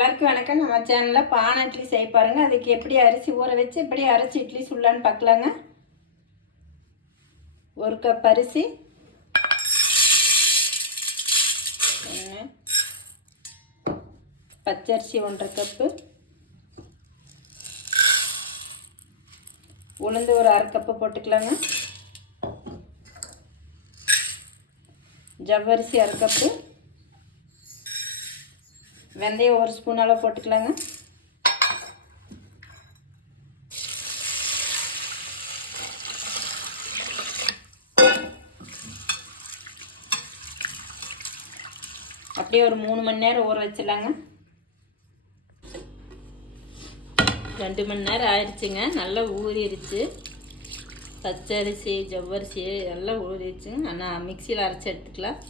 எல்லாருக்கும் வணக்கம். நம்ம சேனலில் பானை இட்லி செய்ய பாருங்கள். அதுக்கு எப்படி அரிசி ஊற வச்சு எப்படி அரைச்சி இட்லி சுடலான்னு பார்க்கலாங்க. 1 கப் அரிசி, பச்சரிசி 1.5 கப்பு, உளுந்து ஒரு 1/2 கப்பு போட்டுக்கலாங்க, ஜவ்வரிசி 1/2 கப்பு, வெந்தயம் 1 ஸ்பூன் அளவு போட்டுக்கலாங்க. அப்படியே ஒரு 3 மணி நேரம் ஊற வச்சிடலாங்க. 2 மணி நேரம் ஆயிடுச்சுங்க. நல்லா ஊறிடுச்சு. பச்சரிசி ஜவ்வரிசி எல்லாம் ஊறிடுச்சுங்க. நான் மிக்சியில் அரைச்சி எடுத்துக்கலாம்.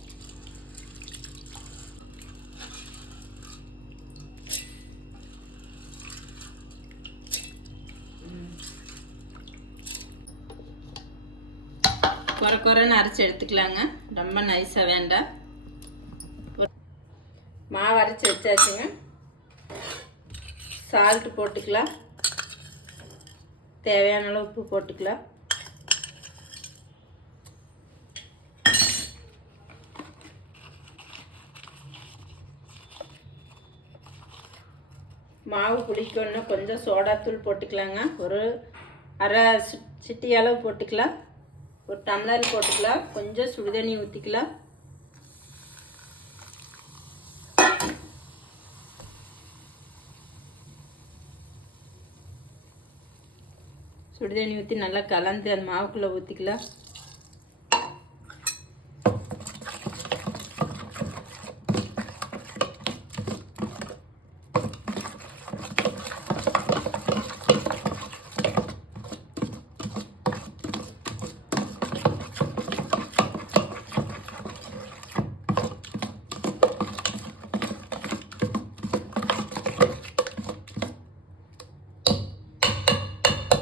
குறைன்னு அரைச்சி எடுத்துக்கலாங்க. ரொம்ப நைஸாக வேண்டாம். மாவு அரைச்சி வச்சாச்சுங்க. சால்ட்டு போட்டுக்கலாம். தேவையான அளவு உப்பு போட்டுக்கலாம். மாவு புளிக்கணும்னா கொஞ்சம் சோடாத்தூள் போட்டுக்கலாங்க. ஒரு அரை சிட்டி அளவு போட்டுக்கலாம். ஒரு டம்ளர் போட்டுக்கலாம். கொஞ்சம் சுடுதண்ணி ஊற்றிக்கலாம். சுடுதண்ணி ஊற்றி நல்லா கலந்து அந்த மாவுக்குள்ளே ஊற்றிக்கலாம்.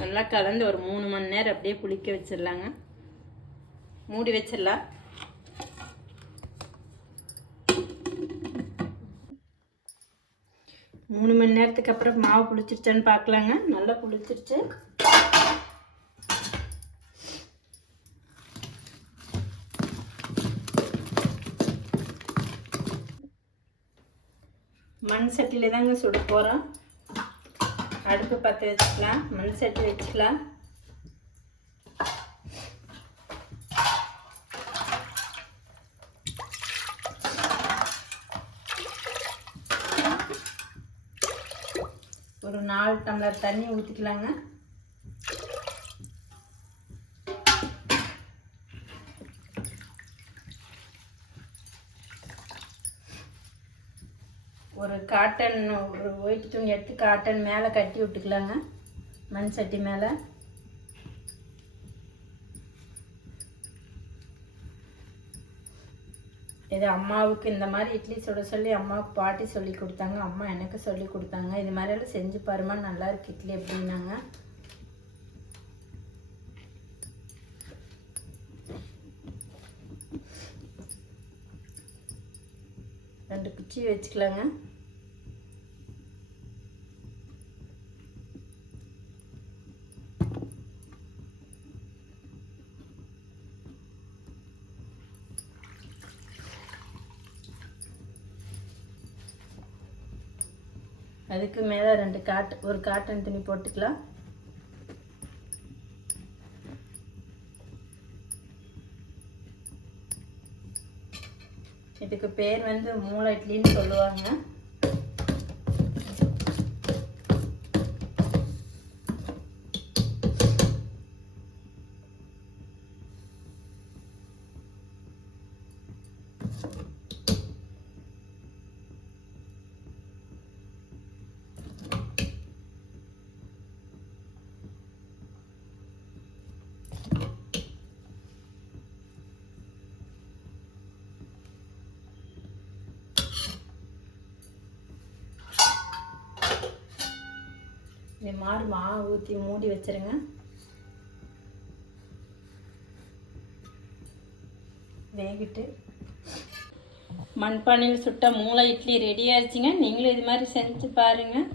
நல்லா கலந்து ஒரு 3 மணி நேரம் அப்படியே புளிக்க வச்சிடலாங்க. மூடி வச்சிடலாம். மூணு மணி நேரத்துக்கு அப்புறம் மாவு புளிச்சிருச்சான்னு பார்க்கலாங்க. நல்லா புளிச்சிருச்சு. மண் சட்டியில் தாங்க சுட போகிறோம். அடுப்பு பற்ற வச்சுக்கலாம். மண் சட்டி வச்சுக்கலாம். ஒரு 4 டம்ளர் தண்ணி ஊற்றிக்கலாங்க. ஒரு காட்டன் ஒரு ஒயிட் துணி எடுத்து காட்டன் மேலே கட்டி விட்டுக்கலாங்க. மண் சட்டி மேலே இது அம்மாவுக்கு இந்த மாதிரி இட்லி சுட சொல்லி அம்மாவுக்கு பாட்டி சொல்லி கொடுத்தாங்க. அம்மா எனக்கு சொல்லி கொடுத்தாங்க. இது மாதிரியெல்லாம் செஞ்சு பாருமா, நல்லா இருக்கு இட்லி அப்படின்னாங்க. ரெண்டு குச்சி வச்சுக்கலாங்க. அதுக்கு மேலே ஒரு காட்டன் துணி போட்டுக்கலாம். இதுக்கு பேர் வந்து மூளை இட்லின்னு சொல்லுவாங்க. இந்த மாதிரி மாவு ஊற்றி மூடி வச்சிருங்க. வேகிட்டு மண்பானையில் சுட்ட மூளை இட்லி ரெடி ஆயிடுச்சுங்க. நீங்களும் இது மாதிரி செஞ்சு பாருங்கள்.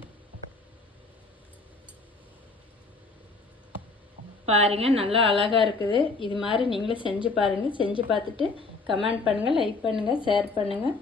பாருங்கள், நல்லா அழகாக இருக்குது. இது மாதிரி நீங்களும் செஞ்சு பாருங்கள். செஞ்சு பார்த்துட்டு கமெண்ட் பண்ணுங்கள், லைக் பண்ணுங்கள், ஷேர் பண்ணுங்கள்.